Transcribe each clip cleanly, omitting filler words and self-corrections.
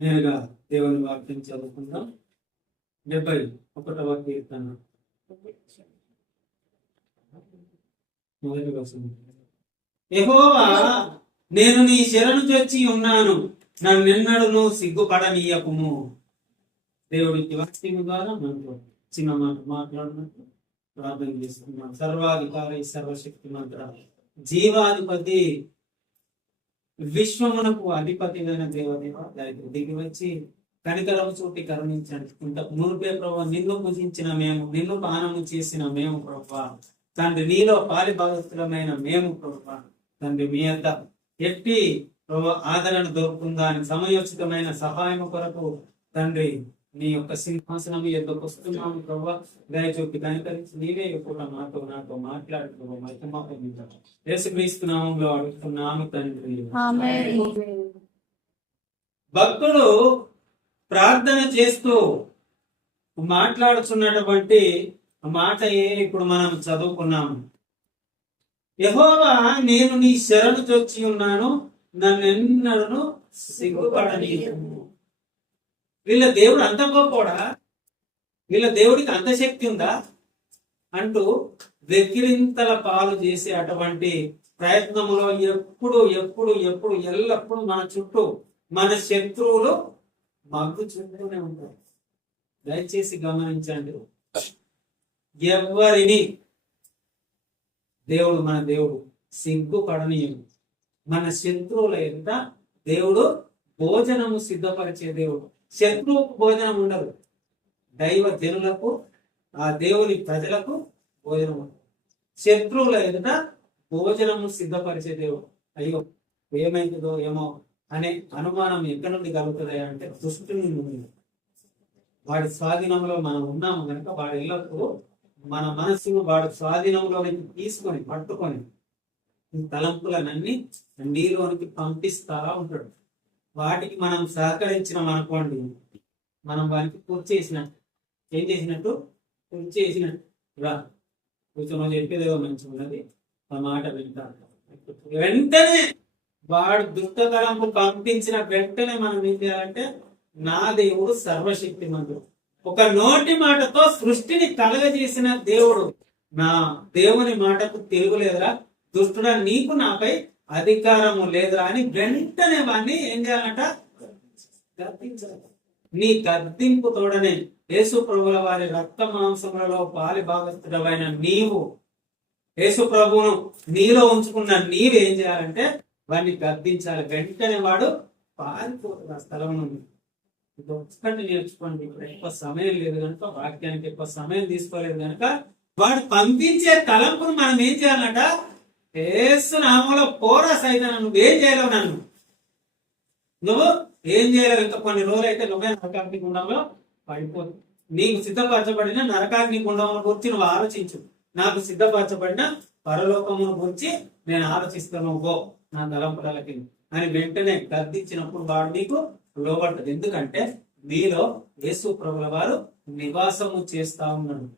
నేరుగా దేవుని వాక్యం చదువుకుందాం. 71వ కీర్తన మొదటి వచనం. యెహోవా, నేను నీ శరణు చొచ్చి ఉన్నాను, నన్నెన్నడూ సిగ్గుపడనీయకుము. దేవుడికి వాక్యం ద్వారా మనకు చిన్న మాట మాట్లాడినట్టు ప్రార్థన చేస్తున్నాం. సర్వాధికారి, సర్వశక్తి మంత్ర, జీవాధిపతి, విశ్వమునకు అధిపతిమైన దేవదేవ దిగి వచ్చి కనికరము చూపి కరుణించండి. ఇంతకు మునుపే ప్రభావ నిన్ను పూజించిన మేము, నిన్ను పానము చేసిన మేము ప్రభావ తండ్రి, నీలో పాలి భాగస్థులమైన మేము ప్రభావ తండ్రి, మీ యొక్క ఎట్టి ప్రభావ ఆదరణ దొరుకుతుందా అని సమయోచితమైన సహాయం కొరకు తండ్రి నీ యొక్క సింహాసనం ఎద్దకు వస్తున్నాము ప్రభావ. దయచూపి కనికరించి నీవే కూడా నాతో మాట్లాడుతూ మహిమ పొందుతాము. యేసుక్రీస్తు నామములో అడుగుతున్నాము తండ్రి. భక్తుడు ప్రార్థన చేస్తూ మాట్లాడుతున్నటువంటి మాట ఇప్పుడు మనం చదువుకున్నాము. యెహోవా, నేను నీ శరణు చొచ్చి ఉన్నాను, నన్నెన్నడూ సిగ్గుపడనీయకుము. వీళ్ళ దేవుడు అంత గొప్పోడా, వీళ్ళ దేవుడికి అంత శక్తి ఉందా అంటూ వెక్కిరింతల పాలు చేసే అటువంటి ప్రయత్నములో ఎప్పుడు ఎల్లప్పుడూ మన చుట్టూ మన శత్రువులు మగ్గు చుట్టూనే ఉంటారు. దయచేసి గమనించండి, ఎవరిని దేవుడు మన దేవుడు సిగ్గుపడనీయము. మన శత్రువుల ఎదుట దేవుడు భోజనము సిద్ధపరిచే దేవుడు. శత్రువుకు భోజనం ఉండదు, దైవ జనులకు, ఆ దేవుని ప్రజలకు భోజనం ఉండదు. శత్రువుల ఎదుట భోజనము సిద్ధపరిచే దేవుడు. అయ్యో ఏమైందో ఏమో అనే అనుమానం ఎక్కడి నుండి కలుగుతుంది అంటే దుష్టుని నుండి. వాడి స్వాధీనంలో మనం ఉన్నాము కనుక వాడి ఎల్లప్పుడూ మన మనస్సును వాడి స్వాధీనంలోనికి తీసుకొని పట్టుకొని తలంపులనన్నీ నీలోనికి పంపిస్తా ఉంటాడు. వాటికి మనం సహకరించినాం అనుకోండి, మనం వారికి పూర్తి చేసినట్టు. ఏం చేసినట్టు? పూర్తి చేసినట్టు. రా కూర్చొని చెప్పేదేదో మంచిగా ఉన్నది, ఆ మాట వింటారు. వెంటనే వాడు దుష్ట తలంపు పంపించిన వెంటనే మనం ఏం చేయాలంటే, నా దేవుడు సర్వశక్తిమంతుడు, ఒక నోటి మాటతో సృష్టిని కలగజేసిన దేవుడు, నా దేవుని మాటకు తిరుగులేదురా, దుష్టుడా నీకు నాపై అధికారము లేదురా అని వెంటనే వాడిని ఏం చేయాలంట? గద్దించాలి. నీ గద్దింపు తోడనే యేసు ప్రభుల వారి రక్త మాంసములలో పాలి భాగస్థుడమైన నీవు, యేసు ప్రభువును నీలో ఉంచుకున్న నీవేం చేయాలంటే వాడిని గద్దించాలి. వెంటనే వాడు పారిపోతుంది ఆ స్థలం నుండి. ఇది ఒక్కటి నేర్చుకోండి. ఇప్పుడు ఎక్కువ సమయం లేదు కనుక, వాక్యానికి ఎక్కువ సమయం తీసుకోలేదు కనుక, వాడు పంపించే తలంపును మనం ఏం చేయాలంట? యేసు నామములో పోరా సైతం, నువ్వేం చేయలేవు, నన్ను నువ్వు ఏం చేయలేవు. ఇంకా కొన్ని రోజులైతే నువ్వే నరకాగ్ని గుండంలో పడిపోదు. నీకు సిద్ధపరచబడిన నరకాగ్ని గుండముల గురించి నువ్వు ఆలోచించు, నాకు సిద్ధపరచబడిన పరలోకమును గురించి నేను ఆలోచిస్తాను గో నా తలంపులకి అని వెంటనే గద్దించినప్పుడు వాడు నీకు లోబడ్డది. ఎందుకంటే మీలో యేసు ప్రభుల వారు నివాసము చేస్తా ఉన్నాడు.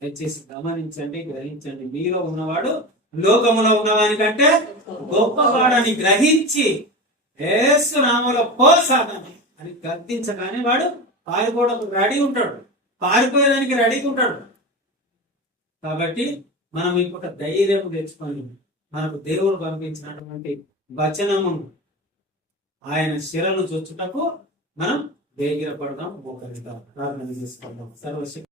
దయచేసి గమనించండి, గ్రహించండి. మీలో ఉన్నవాడు లోకములో ఉన్నవానికంటే గొప్పవాడని గ్రహించి యేసు నామములో పో సాతాను అని గద్దించగానే వాడు పారిపోవడానికి రెడీ ఉంటాడు, పారిపోయేదానికి రెడీగా ఉంటాడు. కాబట్టి మనం ఇంకొక ధైర్యం తెచ్చుకొని మనకు దేవుడు పంపించినటువంటి వచనము ఆయన శిరను చొచ్చుటకు మనం వేగిరపడదాం, మోకరిద్దాం, ప్రార్థన చేసుకుందాం. సర్వశక్తి